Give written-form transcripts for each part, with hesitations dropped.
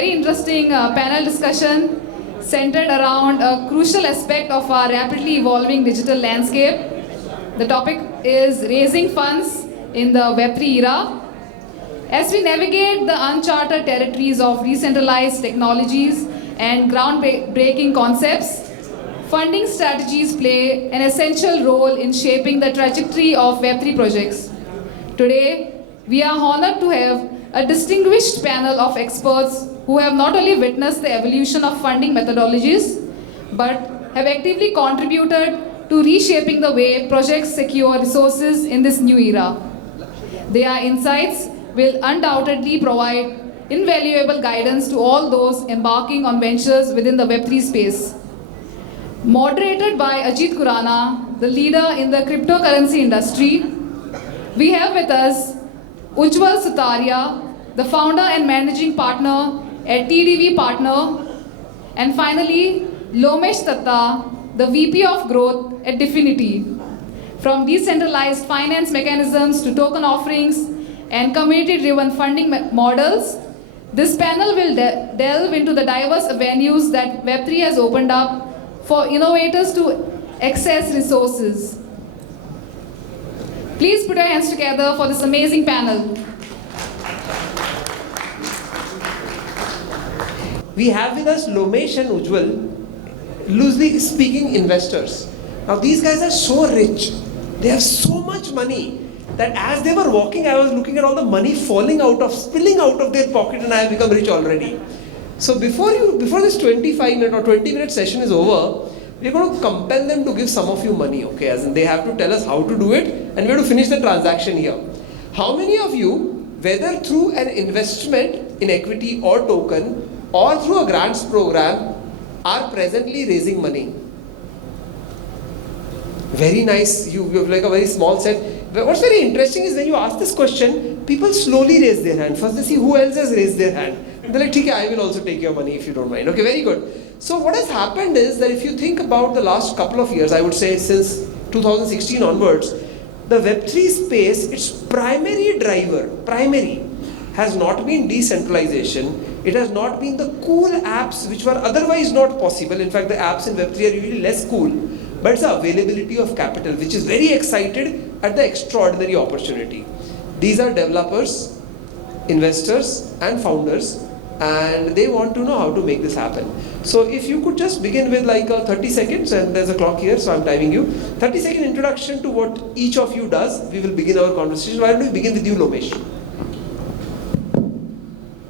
very interesting panel discussion centered around a crucial aspect of our rapidly evolving digital landscape. The topic is raising funds in the Web3 era. As we navigate the uncharted territories of decentralized technologies and groundbreaking concepts, funding strategies play an essential role in shaping the trajectory of Web3 projects. Today, we are honored to have a distinguished panel of experts who have not only witnessed the evolution of funding methodologies, but have actively contributed to reshaping the way projects secure resources in this new era. Their insights will undoubtedly provide invaluable guidance to all those embarking on ventures within the Web3 space. Moderated by Ajit Khurana, the leader in the cryptocurrency industry, we have with us Ujjwal Sutaria, the founder and managing partner at TDV Partner, and finally Lomesh Tatta, the VP of Growth at Definity. From decentralized finance mechanisms to token offerings and community-driven funding models, this panel will delve into the diverse avenues that Web3 has opened up for innovators to access resources. Please put your hands together for this amazing panel. We have with us Lomesh and Ujjwal, loosely speaking investors. Now these guys are so rich, they have so much money that as they were walking, I was looking at all the money spilling out of their pocket, and I have become rich already. So before this 25-minute or 20-minute session is over, we're going to compel them to give some of you money, okay? As in they have to tell us how to do it, and we're going to finish the transaction here. How many of you, whether through an investment in equity or token, or through a grants program, are presently raising money? Very nice. You have like a very small set. But what's very interesting is when you ask this question, people slowly raise their hand. First they see who else has raised their hand. And they're like, okay, I will also take your money if you don't mind. Okay, very good. So what has happened is that if you think about the last couple of years, I would say since 2016 onwards, the Web3 space, its primary driver, has not been decentralization. It has not been the cool apps which were otherwise not possible. In fact, the apps in Web3 are usually less cool. But it's the availability of capital, which is very excited at the extraordinary opportunity. These are developers, investors, and founders, and they want to know how to make this happen. So if you could just begin with like 30 seconds, and there's a clock here, so I'm timing you. 30-second introduction to what each of you does. We will begin our conversation. Why don't we begin with you, Lomesh?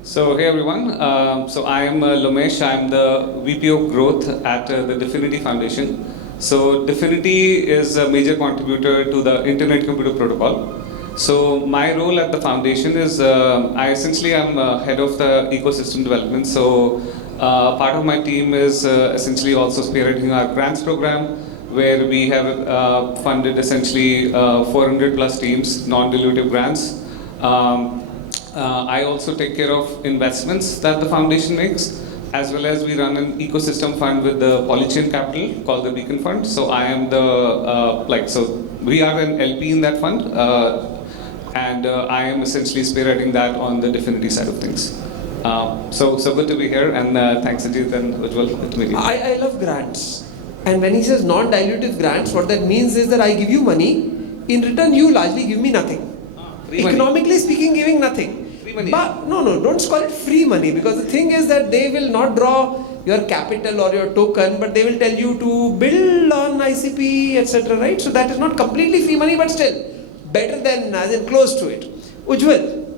So hey everyone, so I am Lomesh. I'm the VP of Growth at the Definity Foundation. So Definity is a major contributor to the Internet Computer Protocol. So my role at the foundation is I essentially am head of the ecosystem development. So part of my team is essentially also spearheading our grants program, where we have funded essentially 400 plus teams, non-dilutive grants. I also take care of investments that the foundation makes, as well as we run an ecosystem fund with the Polychain Capital called the Beacon Fund. So I am the, so we are an LP in that fund, and I am essentially spearheading that on the Definity side of things. So good to be here, and thanks Ajit and Ujjwal. Good to meet you. I love grants. And when he says non-dilutive grants, what that means is that I give you money, in return you largely give me nothing. Economically speaking, giving nothing. But no, don't call it free money, because the thing is that they will not draw your capital or your token, but they will tell you to build on ICP, etc. Right? So that is not completely free money, but still better than, as in close to it. Ujjwal.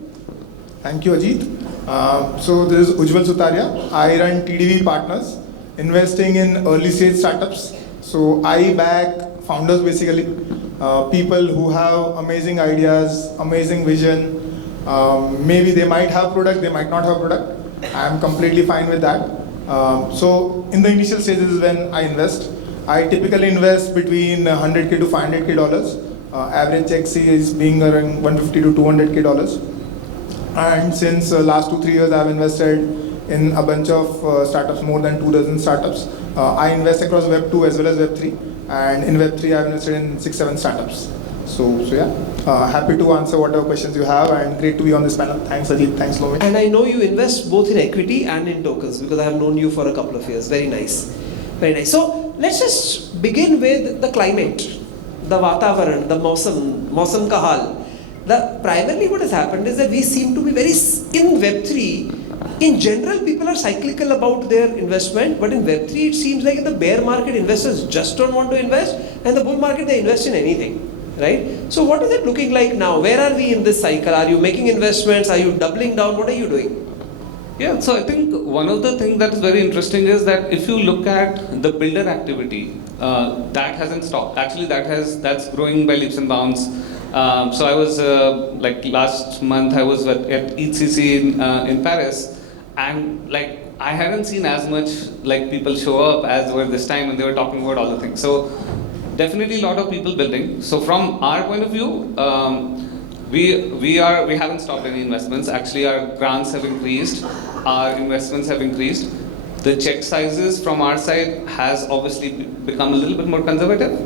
Thank you, Ajit. So this is Ujjwal Sutaria. I run TDV Partners, investing in early stage startups. So I back founders basically, people who have amazing ideas, amazing vision. Maybe they might have product, they might not have product. I am completely fine with that. So in the initial stages when I invest, I typically invest between $100K to $500K. Average check size being around $150 to $200K. And since last 2-3 years, I have invested in a bunch of startups, more than 24 startups. I invest across Web2 as well as Web3. And in Web3, I have invested in 6-7 startups. So yeah, happy to answer whatever questions you have, and great to be on this panel. Thanks Ajit, thanks Lomesh. And I know you invest both in equity and in tokens because I have known you for a couple of years. Very nice. Very nice. So let's just begin with the climate, the Vatavaran, the Mausam ka hal. Primarily what has happened is that we seem to be in Web3, in general people are cyclical about their investment, but in Web3 it seems like in the bear market investors just don't want to invest, and the bull market they invest in anything. Right? So what is it looking like now? Where are we in this cycle? Are you making investments? Are you doubling down? What are you doing? Yeah, so I think one of the things that is very interesting is that if you look at the builder activity, that hasn't stopped. Actually, that's growing by leaps and bounds. So I was like last month I was at ECC in Paris, and like I hadn't seen as much like people show up as were this time, and they were talking about all the things. So definitely a lot of people building. So from our point of view, we haven't stopped any investments. Actually, our grants have increased, our investments have increased. The check sizes from our side has obviously become a little bit more conservative,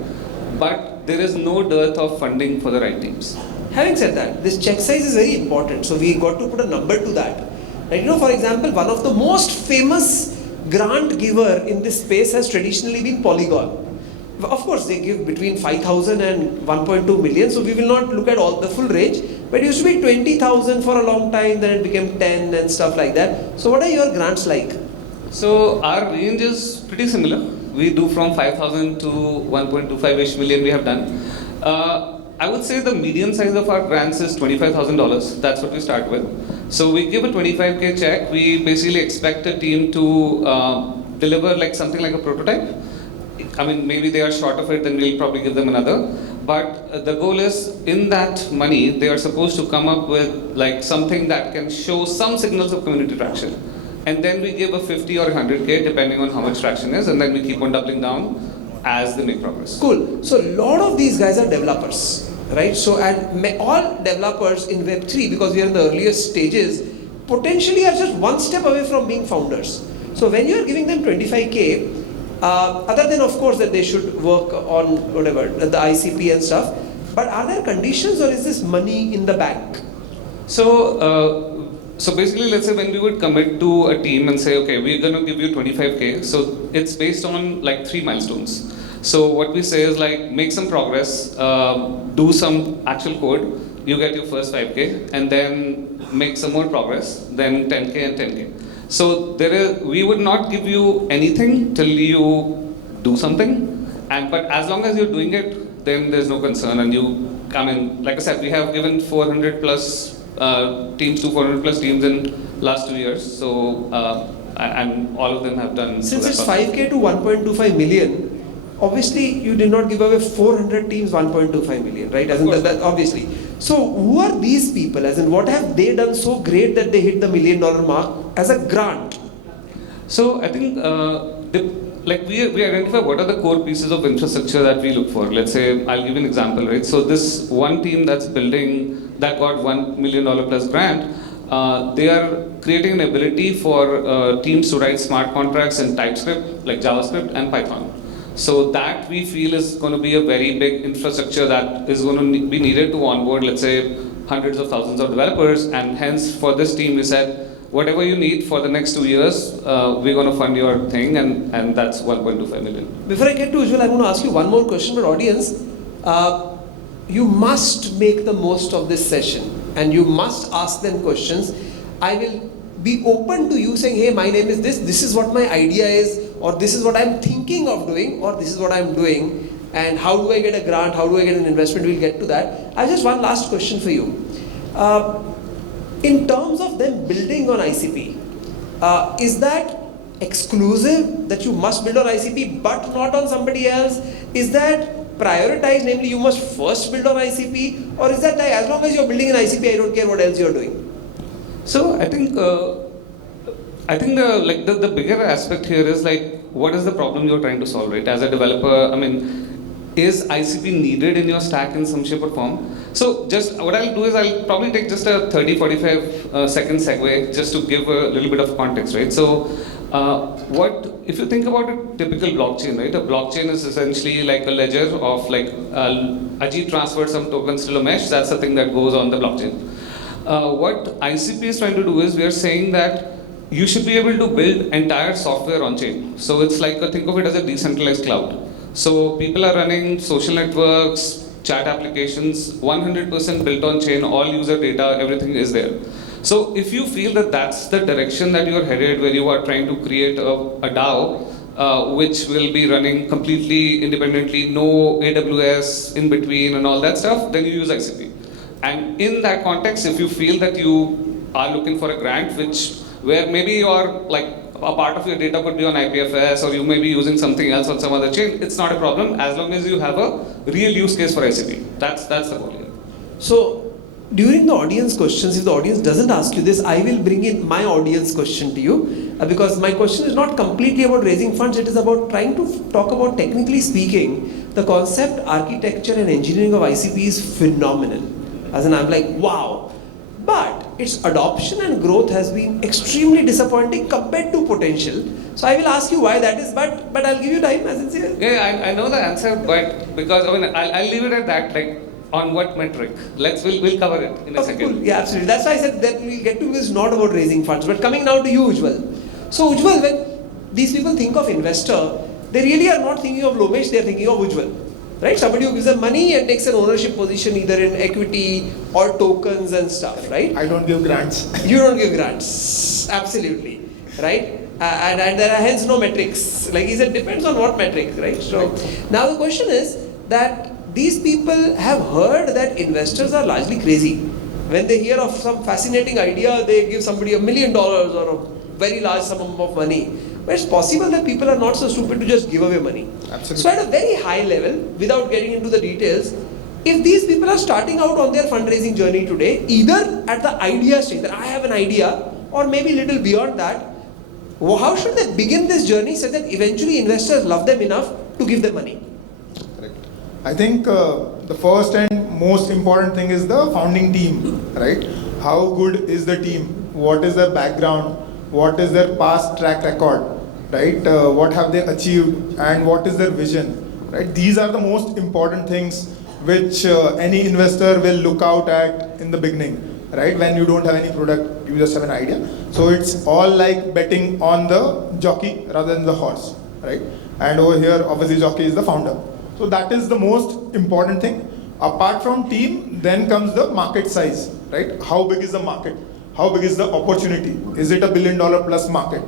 but there is no dearth of funding for the right teams. Having said that, this check size is very important. So we got to put a number to that. Like, you know, for example, one of the most famous grant giver in this space has traditionally been Polygon. Of course, they give between 5,000 and 1.2 million, so we will not look at all the full range, but it used to be 20,000 for a long time, then it became 10 and stuff like that. So what are your grants like? So our range is pretty similar. We do from 5,000 to 1.25-ish million we have done. I would say the median size of our grants is $25,000. That's what we start with. So we give a 25K check. We basically expect a team to deliver like something like a prototype. I mean, maybe they are short of it, then we'll probably give them another. But the goal is, in that money, they are supposed to come up with like something that can show some signals of community traction. And then we give a 50 or 100K, depending on how much traction is, and then we keep on doubling down as they make progress. Cool. So a lot of these guys are developers, right? So and all developers in Web3, because we are in the earliest stages, potentially are just one step away from being founders. So when you are giving them 25K, other than of course that they should work on whatever, the ICP and stuff, but are there conditions or is this money in the bank? So basically, let's say when we would commit to a team and say, okay, we're going to give you 25K, so it's based on like 3 milestones. So what we say is like, make some progress, do some actual code, you get your first 5K, and then make some more progress, then 10K and 10K. So we would not give you anything till you do something, but as long as you're doing it, then there's no concern. And I mean, like I said, we have given 400 plus teams to 400 plus teams in last 2 years. So and all of them have done. Since it's 5K to 1.25 million, obviously you did not give away 400 teams 1.25 million, right? As in that, obviously. So who are these people? As in, what have they done so great that they hit the $1 million mark as a grant? So I think like we identify what are the core pieces of infrastructure that we look for. Let's say, I'll give you an example, right? So this one team that's building, that got $1 million plus grant, they are creating an ability for teams to write smart contracts in TypeScript, like JavaScript and Python. So that we feel is going to be a very big infrastructure that is going to be needed to onboard, let's say, hundreds of thousands of developers. And hence, for this team, we said, whatever you need for the next 2 years, we're going to fund your thing, and that's 1.25 million. Before I get to Ujjwal, I'm going to ask you one more question, but audience, you must make the most of this session, and you must ask them questions. I will be open to you saying, hey, my name is this is what my idea is, or this is what I'm thinking of doing, or this is what I'm doing, and how do I get a grant, how do I get an investment, we'll get to that. I have just one last question for you. In terms of them building on ICP, is that exclusive, that you must build on ICP but not on somebody else? Is that prioritized, namely you must first build on ICP, or is that like, as long as you're building an ICP, I don't care what else you're doing? So I think the bigger aspect here is like, what is the problem you're trying to solve, right? As a developer, I mean, is ICP needed in your stack in some shape or form? So just what I'll do is I'll probably take just a 30-45 second segue just to give a little bit of context, right? So If you think about a typical blockchain, right? A blockchain is essentially like a ledger of like Ajit transferred some tokens to Lomesh. That's the thing that goes on the blockchain. What ICP is trying to do is we are saying that you should be able to build entire software on chain. So it's like think of it as a decentralized cloud. So people are running social networks, chat applications, 100% built on chain, all user data, everything is there. So if you feel that that's the direction that you are headed, where you are trying to create a DAO, which will be running completely independently, no AWS in between and all that stuff, then you use ICP. And in that context, if you feel that you are looking for a grant, where maybe you are like a part of your data could be on IPFS, or you may be using something else on some other chain, it's not a problem as long as you have a real use case for ICP. That's the goal here. So, during the audience questions, if the audience doesn't ask you this, I will bring in my audience question to you, because my question is not completely about raising funds, it is about trying to talk about, technically speaking, the concept, architecture and engineering of ICP is phenomenal. As in, I'm like, wow. But its adoption and growth has been extremely disappointing compared to potential. So I will ask you why that is, but I'll give you time, as it's here. Yeah, I know the answer, but because I'll leave it at that. Like, on what metric? We'll cover it in a second. Cool. Yeah, absolutely. That's why I said that we'll get to this, not about raising funds. But coming now to you, Ujjwal. So Ujjwal, when these people think of investor, they really are not thinking of Lomesh, they are thinking of Ujjwal. Right? Somebody who gives them money and takes an ownership position either in equity or tokens and stuff, right? I don't give grants. You don't give grants. Absolutely. Right? And there are hence no metrics. Like he said, depends on what metric, right? So now the question is that these people have heard that investors are largely crazy. When they hear of some fascinating idea, they give somebody $1 million or a very large sum of money. But it's possible that people are not so stupid to just give away money. Absolutely. So at a very high level, without getting into the details, if these people are starting out on their fundraising journey today, either at the idea stage, that I have an idea, or maybe a little beyond that, how should they begin this journey so that eventually investors love them enough to give them money? Correct. I think the first and most important thing is the founding team, right? How good is the team? What is their background? What is their past track record? Right? What have they achieved and what is their vision? Right? These are the most important things which any investor will look out at in the beginning. Right? When you don't have any product, you just have an idea. So it's all like betting on the jockey rather than the horse. Right? And over here, obviously, jockey is the founder. So that is the most important thing. Apart from team, then comes the market size. Right? How big is the market? How big is the opportunity? Is it $1 billion plus market?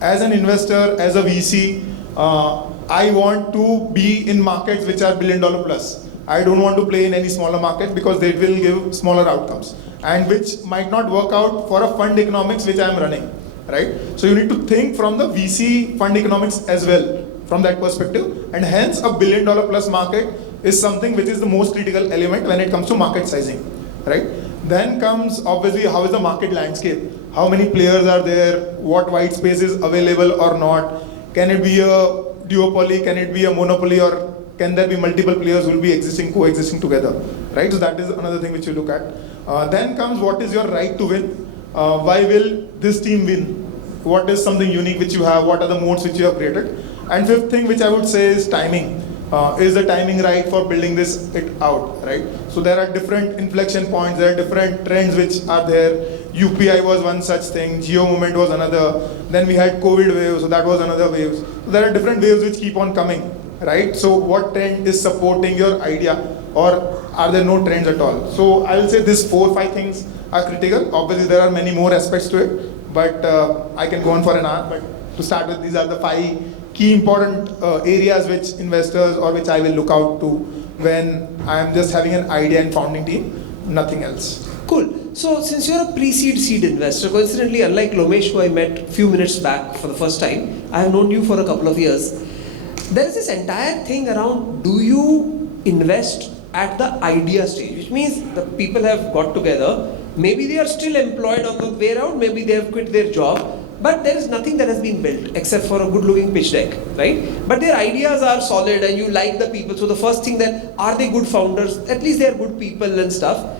As an investor, as a VC, I want to be in markets which are $1 billion plus. I don't want to play in any smaller market because they will give smaller outcomes and which might not work out for a fund economics which I am running, right? So you need to think from the VC fund economics as well from that perspective, and hence a $1 billion plus market is something which is the most critical element when it comes to market sizing, right? Then comes obviously how is the market landscape? How many players are there? What white space is available or not? Can it be a duopoly? Can it be a monopoly? Or can there be multiple players who will be coexisting together? Right? So that is another thing which you look at. Then comes what is your right to win? Why will this team win? What is something unique which you have? What are the modes which you have created? And fifth thing which I would say is timing. Is the timing right for building it out, right? So there are different inflection points, there are different trends which are there. UPI was one such thing, Geo movement was another, then we had COVID wave, so that was another wave. So there are different waves which keep on coming, right? So what trend is supporting your idea, or are there no trends at all? So I will say these 4 or 5 things are critical. Obviously there are many more aspects to it, but I can go on for an hour, but to start with, these are the 5 key important areas which investors or which I will look out to when I am just having an idea and founding team, nothing else. Cool. So since you're a pre-seed seed investor, coincidentally unlike Lomesh who I met a few minutes back for the first time, I have known you for a couple of years. There is this entire thing around, do you invest at the idea stage, which means the people have got together, maybe they are still employed on the way around, maybe they have quit their job, but there is nothing that has been built except for a good looking pitch deck, right? But their ideas are solid and you like the people. So the first thing that, are they good founders? At least they are good people and stuff.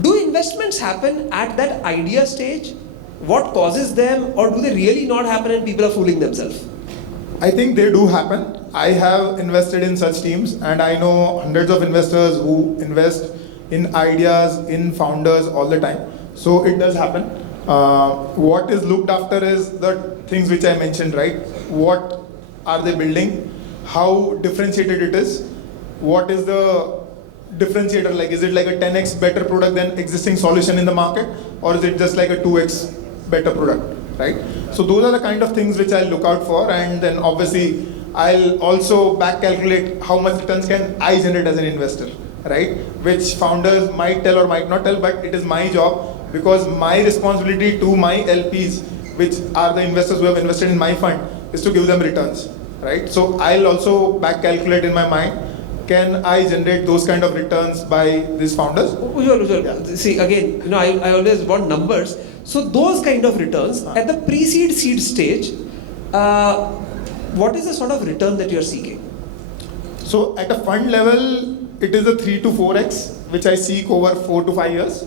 Do investments happen at that idea stage? what causes them, or do they really not happen and people are fooling themselves? I think they do happen. I have invested in such teams, and I know hundreds of investors who invest in ideas, in founders all the time. So it does happen. What is looked after is the things which I mentioned, right? What are they building? How differentiated it is? What is the differentiator like? Is it like a 10x better product than existing solution in the market, or is it just like a 2x better product, right? So those are the kind of things which I'll look out for, and then obviously I'll also back calculate how much returns can I generate as an investor, right? Which founders might tell or might not tell, but it is my job, because my responsibility to my LPs, which are the investors who have invested in my fund, is to give them returns, right? So I'll also back calculate in my mind, can I generate those kind of returns by these founders? Ujjwal. Yeah. See, again, I always want numbers. So those kind of returns at the pre-seed seed stage, what is the sort of return that you're seeking? So at a fund level, it is a 3 to 4x, which I seek over 4 to 5 years.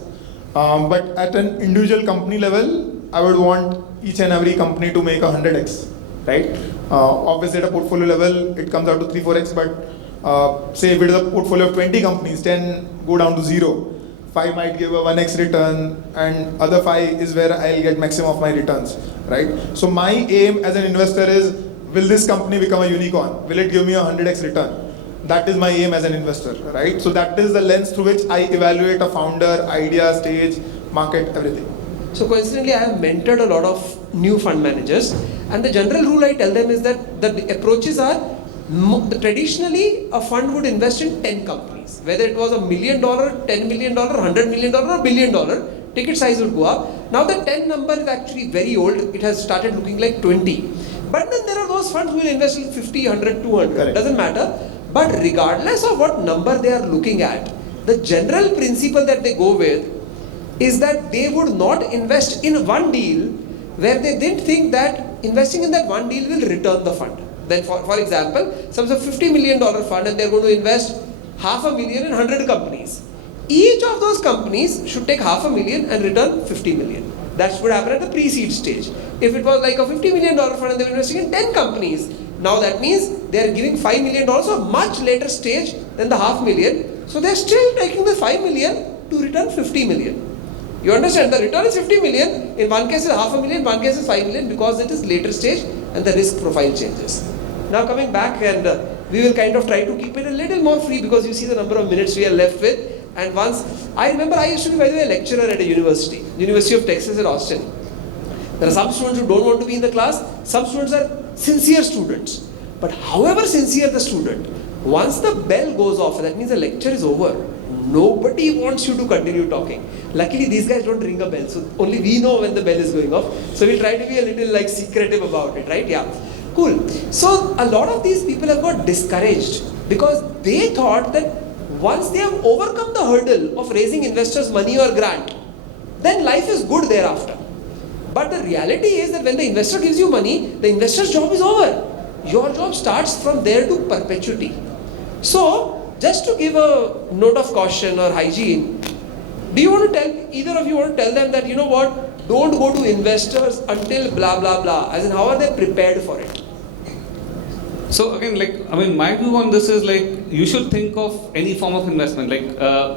But at an individual company level, I would want each and every company to make 100x, right? Obviously at a portfolio level, it comes out to 3-4x, but say if it is a portfolio of 20 companies, 10 go down to 0. 5 might give a 1x return, and other 5 is where I'll get maximum of my returns, right? So my aim as an investor is, will this company become a unicorn? Will it give me a 100x return? That is my aim as an investor, right? So that is the lens through which I evaluate a founder, idea, stage, market, everything. So coincidentally, I have mentored a lot of new fund managers, and the general rule I tell them is that the approaches are, traditionally a fund would invest in 10 companies. Whether it was $1 million, $10 million, $100 million, or $1 billion, ticket size would go up. Now the 10 number is actually very old. It has started looking like 20. But then there are those funds who will invest in 50, 100, 200. Correct. Doesn't matter. But regardless of what number they are looking at, the general principle that they go with is that they would not invest in one deal where they didn't think that investing in that one deal will return the fund. Then for example, some $50 million fund, and they're going to invest $500,000 in 100 companies. Each of those companies should take $500,000 and return 50 million. That's what happened at the pre-seed stage. If it was like a $50 million fund and they were investing in 10 companies, now that means they are giving $5 million, so much later stage than the $500,000. So they're still taking the $5 million to return 50 million. You understand? The return is 50 million. In one case is $500,000, in one case is 5 million, because it is later stage and the risk profile changes. Now coming back, and we will kind of try to keep it a little more free, because you see the number of minutes we are left with. And once, I remember I used to be, by the way, a lecturer at a university of Texas at Austin. There are some students who don't want to be in the class. Some students are sincere students. But however sincere the student, once the bell goes off, that means the lecture is over. Nobody wants you to continue talking. Luckily, these guys don't ring a bell, so only we know when the bell is going off. So we try to be a little like secretive about it, right? Yeah, cool. So a lot of these people have got discouraged because they thought that once they have overcome the hurdle of raising investors' money or grant, then life is good thereafter. But the reality is that when the investor gives you money, the investor's job is over. Your job starts from there to perpetuity. So, just to give a note of caution or hygiene, do you want to tell, either of you want to tell them that, you know what, don't go to investors until blah blah blah, as in how are they prepared for it? So again, my view on this is you should think of any form of investment.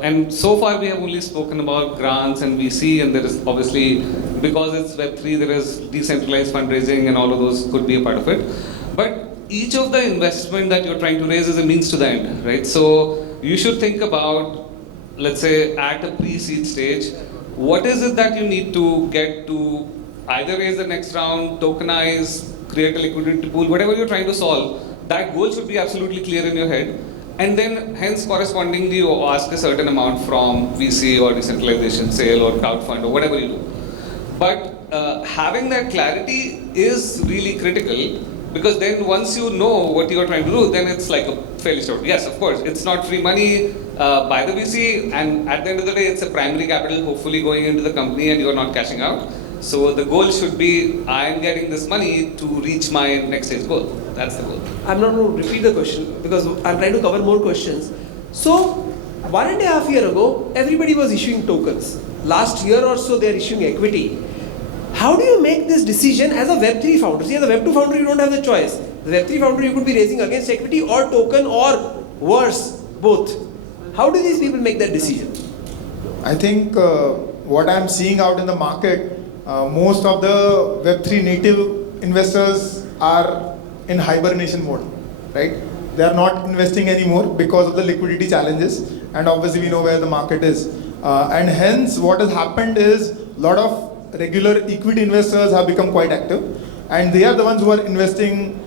And so far we have only spoken about grants and VC, and there is obviously, because it's Web3, there is decentralized fundraising and all of those could be a part of it. But each of the investment that you're trying to raise is a means to the end, right? So you should think about, let's say, at a pre-seed stage, what is it that you need to get to either raise the next round, tokenize, create a liquidity pool, whatever you're trying to solve, that goal should be absolutely clear in your head. And then hence correspondingly you ask a certain amount from VC or decentralization sale or crowdfund or whatever you do. But having that clarity is really critical, because then once you know what you're trying to do, then it's like a fairly short. Yes, of course, it's not free money by the VC, and at the end of the day, it's a primary capital hopefully going into the company and you're not cashing out. So the goal should be, I'm getting this money to reach my next stage goal. That's the goal. I'm not going to repeat the question because I'm trying to cover more questions. So, 1.5 years ago, everybody was issuing tokens. Last year or so, they're issuing equity. How do you make this decision as a Web3 founder? See, as a Web2 founder, you don't have the choice. The Web3 founder, you could be raising against equity or token or worse, both. How do these people make that decision? I think what I'm seeing out in the market, most of the Web3 native investors are in hibernation mode, right? They are not investing anymore because of the liquidity challenges, and obviously we know where the market is. And hence what has happened is a lot of regular equity investors have become quite active, and they are the ones who are investing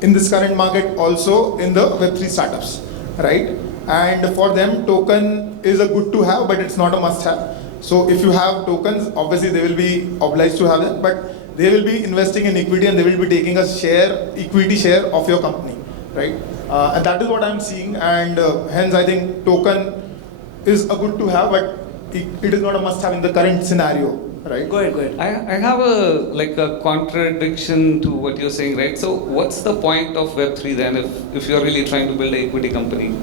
in this current market also in the Web3 startups, right? And for them, token is a good to have, but it's not a must have. So if you have tokens, obviously they will be obliged to have them, but they will be investing in equity and they will be taking a share, equity share of your company, right? And that is what I'm seeing, and hence I think token is a good to have, but it is not a must have in the current scenario, right? Go ahead. I have a contradiction to what you're saying, right? So what's the point of Web3 then if you're really trying to build an equity company?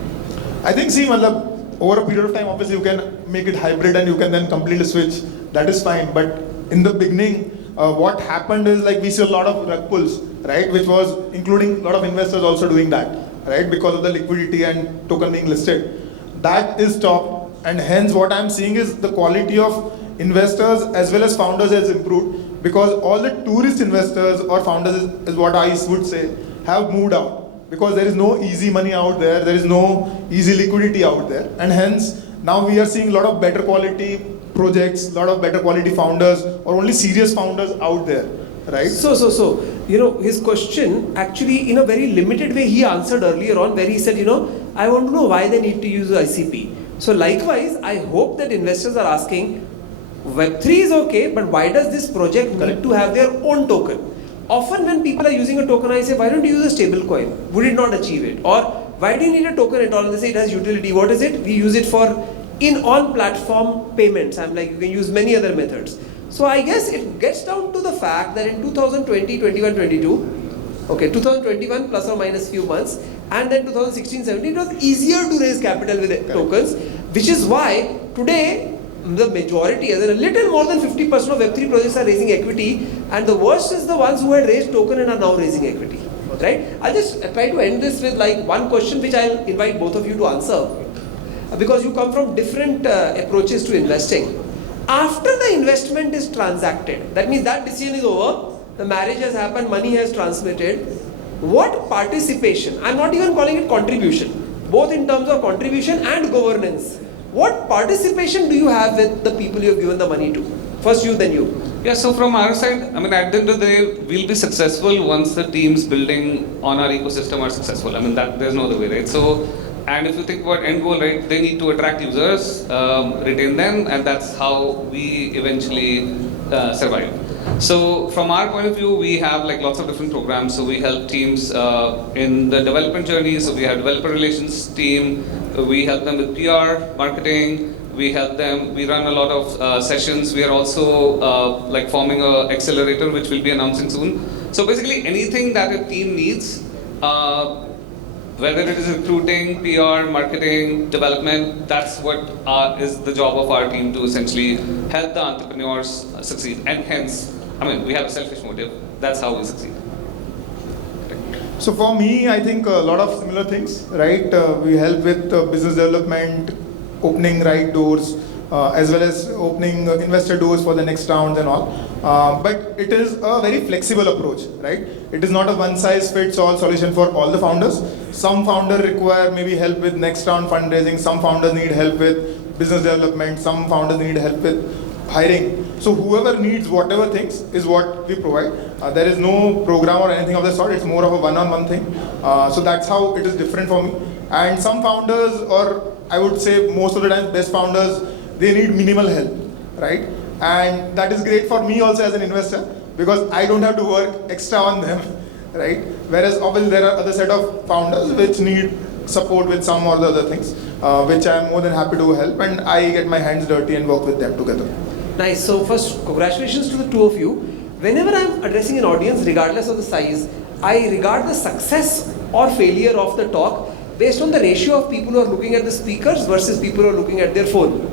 I think, see, over a period of time, obviously you can make it hybrid and you can then completely switch. That is fine. But in the beginning, what happened is like we see a lot of rug pulls, right? Which was including a lot of investors also doing that, right? Because of the liquidity and token being listed. That is stopped, and hence what I'm seeing is the quality of investors as well as founders has improved, because all the tourist investors or founders is what I would say have moved out. Because there is no easy money out there, there is no easy liquidity out there, and hence now we are seeing a lot of better quality projects, a lot of better quality founders, or only serious founders out there, right? So, his question actually in a very limited way he answered earlier on, where he said, I want to know why they need to use ICP. So likewise, I hope that investors are asking, Web3 is okay, but why does this project need to have their own token? Often when people are using a token, I say, why don't you use a stable coin? Would it not achieve it? Or why do you need a token at all? And they say it has utility. What is it? We use it for in-on platform payments. I'm like, you can use many other methods. So I guess it gets down to the fact that in 2020, 21, 22, okay, 2021 plus or minus few months, and then 2016, 17, it was easier to raise capital with tokens, which is why today the majority, as in a little more than 50% of Web3 projects are raising equity, and the worst is the ones who had raised token and are now raising equity, right? I'll just try to end this with like one question which I'll invite both of you to answer, because you come from different approaches to investing. After the investment is transacted, that means that decision is over, the marriage has happened, money has transmitted, what participation, I'm not even calling it contribution, both in terms of contribution and governance, what participation do you have with the people you have given the money to? First you, then you. Yeah, so from our side, I mean, at the end of the day, we'll be successful once the teams building on our ecosystem are successful. I mean, there's no other way, right? So, and if you think about end goal, right, they need to attract users, retain them, and that's how we eventually survive. So from our point of view, we have like lots of different programs. So we help teams in the development journey. So we have developer relations team. We help them with PR, marketing. We help them. We run a lot of sessions. We are also like forming an accelerator, which we'll be announcing soon. So basically, anything that a team needs, whether it is recruiting, PR, marketing, development, that's what is the job of our team to essentially help the entrepreneurs succeed. And hence, I mean, we have a selfish motive. That's how we succeed. So for me, I think a lot of similar things, right? We help with business development, opening right doors, as well as opening investor doors for the next rounds and all. But it is a very flexible approach, right? It is not a one-size-fits-all solution for all the founders. Some founders require maybe help with next round fundraising. Some founders need help with business development. Some founders need help with hiring. So whoever needs whatever things is what we provide. There is no program or anything of the sort. It's more of a one-on-one thing. So that's how it is different for me. And some founders, or I would say most of the time best founders, they need minimal help, right? And that is great for me also as an investor, because I don't have to work extra on them, right? Whereas obviously there are other set of founders which need support with some or the other things, which I'm more than happy to help, and I get my hands dirty and work with them together. Nice. So first, congratulations to the two of you. Whenever I'm addressing an audience, regardless of the size, I regard the success or failure of the talk based on the ratio of people who are looking at the speakers versus people who are looking at their phone.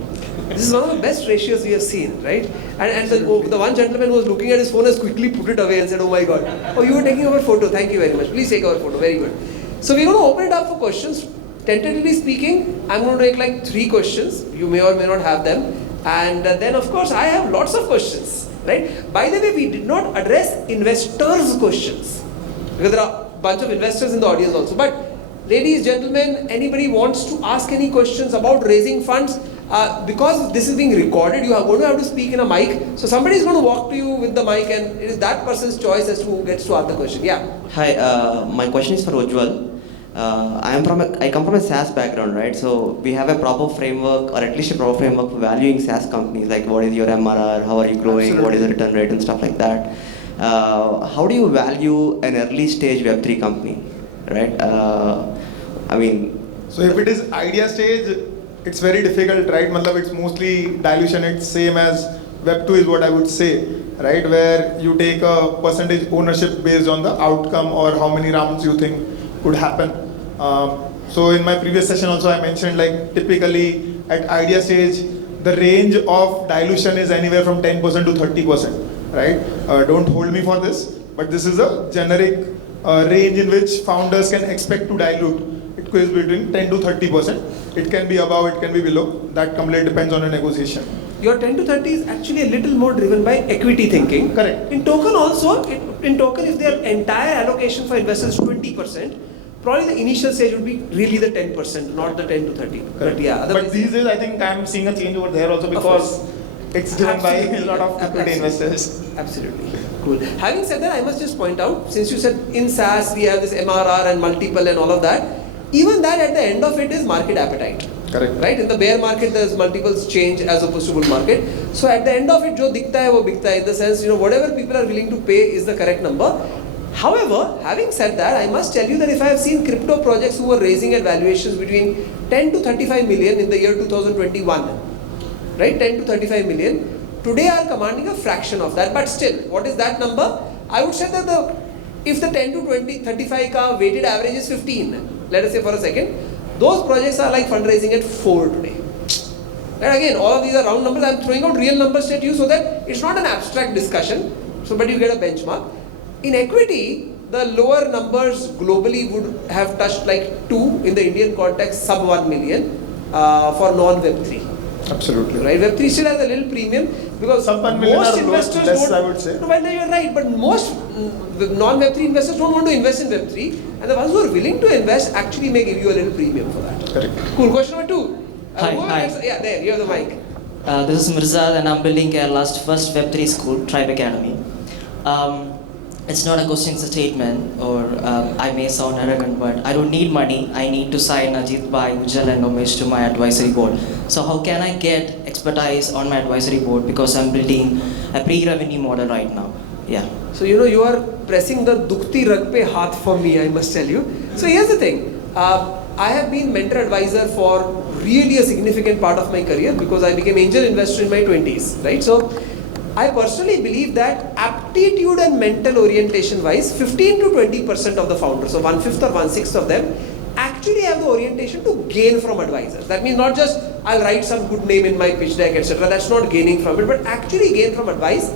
This is one of the best ratios we have seen, right? And the one gentleman who was looking at his phone has quickly put it away and said, oh my God, oh, you were taking our photo, thank you very much. Please take our photo, very good. So we're going to open it up for questions. Tentatively speaking, I'm going to take like 3 questions. You may or may not have them. And then of course, I have lots of questions, right? By the way, we did not address investors' questions, because there are a bunch of investors in the audience also. But ladies, gentlemen, anybody wants to ask any questions about raising funds, because this is being recorded, you are going to have to speak in a mic. So somebody is going to walk to you with the mic, and it is that person's choice as to who gets to ask the question. Yeah. Hi, my question is for Ujjwal. I come from a SaaS background, right? So we have a proper framework, or at least a proper framework for valuing SaaS companies, like what is your MRR, how are you growing, Absolutely. what is the return rate and stuff like that. How do you value an early stage Web3 company, right? So if it is idea stage, it's very difficult, right? It's mostly dilution. It's same as Web2 is what I would say, right? Where you take a percentage ownership based on the outcome or how many rounds you think could happen. So in my previous session also I mentioned, like, typically at idea stage, the range of dilution is anywhere from 10% to 30%, right? Don't hold me for this, but this is a generic range in which founders can expect to dilute. It goes between 10 to 30%. It can be above, it can be below. That completely depends on a negotiation. Your 10 to 30 is actually a little more driven by equity thinking. Correct. In token also, in token, if their entire allocation for investors is 20%, probably the initial stage would be really the 10%, not the 10 to 30. But yeah, But these days I think I'm seeing a change over there also, because it's driven by a lot of equity investors. Absolutely. Cool. Having said that, I must just point out, since you said in SaaS we have this MRR and multiple and all of that, even that at the end of it is market appetite. Correct. Right? In the bear market, there's multiples change as opposed to bull market. So at the end of it, jo dikhta hai wo bikta hai, in the sense, whatever people are willing to pay is the correct number. However, having said that, I must tell you that if I have seen crypto projects who were raising at valuations between 10 to 35 million in the year 2021, right? 10 to 35 million, today are commanding a fraction of that. But still, what is that number? I would say that if the 10 to 35 ka weighted average is 15, let us say for a second, those projects are like fundraising at 4 today. And again, all of these are round numbers. I'm throwing out real numbers at you so that it's not an abstract discussion, but you get a benchmark. In equity, the lower numbers globally would have touched like 2 in the Indian context, sub 1 million for non-Web3. Absolutely. Right, Web3 still has a little premium because Sub 1 million most are investors less, don't. I would say. No, well, you're right, but most non-Web3 investors don't want to invest in Web3, and the ones who are willing to invest actually may give you a little premium for that. Correct. Cool. Question number 2. Hi. Yeah, there. You have the mic. This is Mirzad, and I'm building Kerala's first Web3 school, Tribe Academy. It's not a question, it's a statement, or I may sound arrogant, but I don't need money. I need to sign Ajit Bhai, Ujjwal and Umesh to my advisory board. So how can I get expertise on my advisory board, because I'm building a pre-revenue model right now? Yeah. So you are pressing the dukti rag pe haath for me, I must tell you. So here's the thing. I have been mentor advisor for really a significant part of my career because I became angel investor in my 20s, right? So I personally believe that aptitude and mental orientation wise, 15 to 20% of the founders, so 1/5 or 1/6 of them, actually have the orientation to gain from advisors. That means not just I'll write some good name in my pitch deck, etc. That's not gaining from it, but actually gain from advice.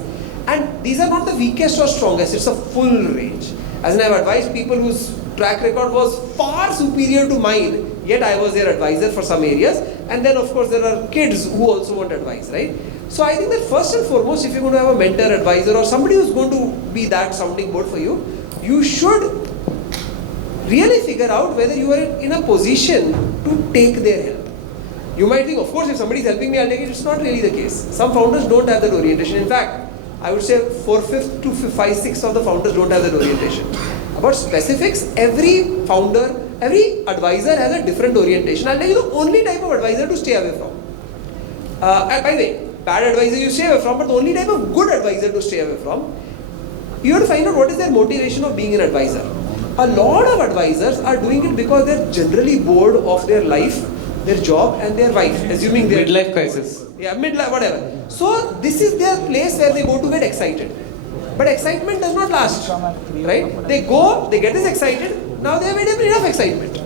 And these are not the weakest or strongest, it's a full range. As in, I've advised people whose track record was far superior to mine, yet I was their advisor for some areas. And then of course there are kids who also want advice, right? So I think that first and foremost, if you're going to have a mentor, advisor, or somebody who's going to be that sounding board for you, you should really figure out whether you are in a position to take their help. You might think, of course, if somebody is helping me, I'll take it. It's not really the case. Some founders don't have that orientation. In fact, I would say 4/5 to 5/6 of the founders don't have that orientation. About specifics, every founder, every advisor has a different orientation. I'll tell you the only type of advisor to stay away from. And by the way, bad advisor you stay away from, but the only type of good advisor to stay away from, you have to find out what is their motivation of being an advisor. A lot of advisors are doing it because they're generally bored of their life, their job and their wife, assuming they're... Midlife crisis. Yeah, midlife, whatever. So this is their place where they go to get excited. But excitement does not last, right? They go, they get this excited, now they have made enough excitement.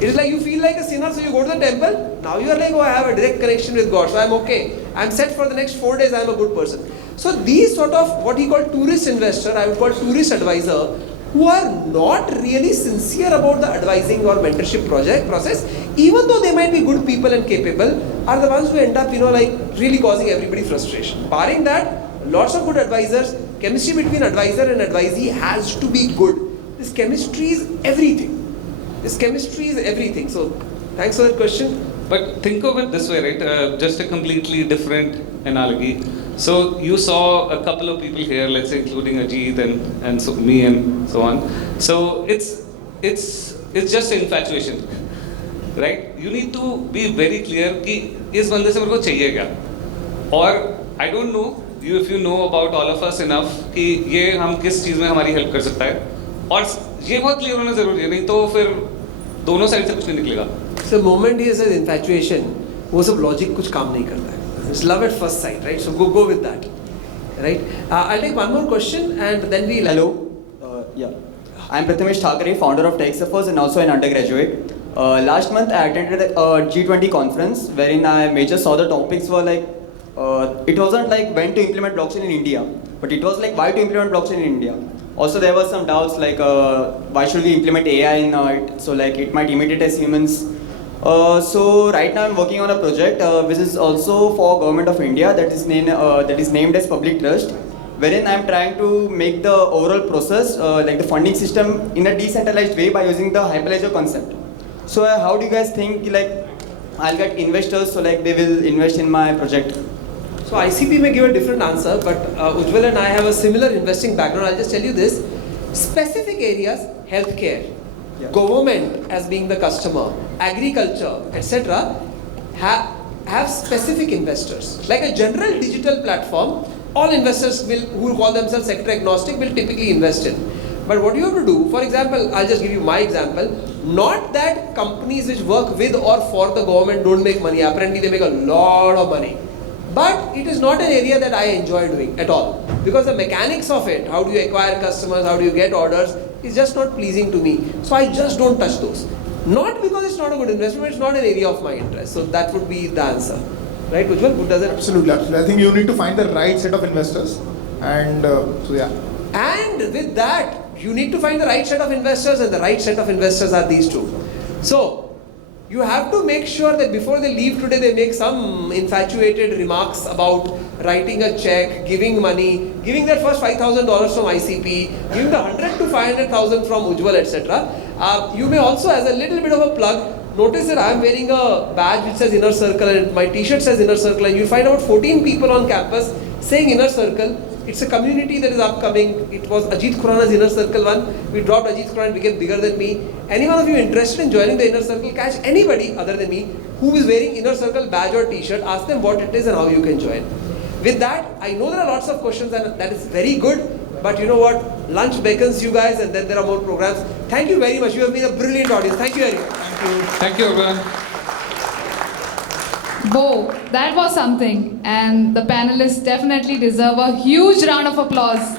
It is like you feel like a sinner, so you go to the temple. Now you are like, oh, I have a direct connection with God, so I'm okay. I'm set for the next 4 days, I'm a good person. So these sort of what he called tourist investor, I would call tourist advisor, who are not really sincere about the advising or mentorship process, even though they might be good people and capable, are the ones who end up, like really causing everybody frustration. Barring that, lots of good advisors, chemistry between advisor and advisee has to be good. This chemistry is everything. So, thanks for that question. But think of it this way, right? Just a completely different analogy. So you saw a couple of people here, let's say including Ajit and so me and so on. So it's just infatuation, right? You need to be very clear कि इस बंदे से मेरे को चाहिए क्या? और I don't know if you know about all of us enough कि ये हम किस चीज़ में हमारी help कर सकता है. और ये बहुत क्लियर होना जरूरी है, नहीं तो फिर दोनों साइड से कुछ नहीं निकलेगा. So moment he says infatuation, वो सब logic कुछ काम नहीं करता है. It's love at first sight, right? So go with that, right? I'll take one more question and then we'll. Hello, yeah. I'm Prathamesh Thakare, founder of Tech Suffers and also an undergraduate. Last month I attended a G20 conference wherein I major saw the topics were like, it wasn't like when to implement blockchain in India, but it was like why to implement blockchain in India. Also there were some doubts like why should we implement AI in it, so like it might imitate as humans. So right now I'm working on a project which is also for Government of India that is named as Public Trust, wherein I'm trying to make the overall process like the funding system in a decentralized way by using the hyperledger concept. So how do you guys think like I'll get investors so like they will invest in my project? So ICP may give a different answer, but Ujjwal and I have a similar investing background. I'll just tell you this: specific areas, healthcare, government as being the customer, agriculture, etc., have specific investors. Like a general digital platform, all investors who call themselves sector agnostic will typically invest in. But what you have to do, for example, I'll just give you my example. Not that companies which work with or for the government don't make money. Apparently they make a lot of money. But it is not an area that I enjoy doing at all. Because the mechanics of it, how do you acquire customers, how do you get orders, is just not pleasing to me. So I just don't touch those. Not because it's not a good investment, it's not an area of my interest. So that would be the answer. Right, Ujjwal? Does it? Absolutely. I think you need to find the right set of investors. And so yeah. And with that, you need to find the right set of investors, and the right set of investors are these two. So you have to make sure that before they leave today, they make some infatuated remarks about writing a check, giving money, giving that first $5,000 from ICP, giving the 100 to 500,000 from Ujjwal, etc. You may also, as a little bit of a plug, notice that I am wearing a badge which says Inner Circle and my t-shirt says Inner Circle, and you find about 14 people on campus saying Inner Circle. It's a community that is upcoming. It was Ajit Khurana's Inner Circle one. We dropped Ajit Khurana, it became bigger than me. Any one of you interested in joining the Inner Circle, catch anybody other than me who is wearing Inner Circle badge or t-shirt, ask them what it is and how you can join. With that, I know there are lots of questions and that is very good, but you know what? Lunch beckons you guys and then there are more programs. Thank you very much. You have been a brilliant audience. Thank you very much. Thank you, everyone. Whoa, that was something. And the panelists definitely deserve a huge round of applause.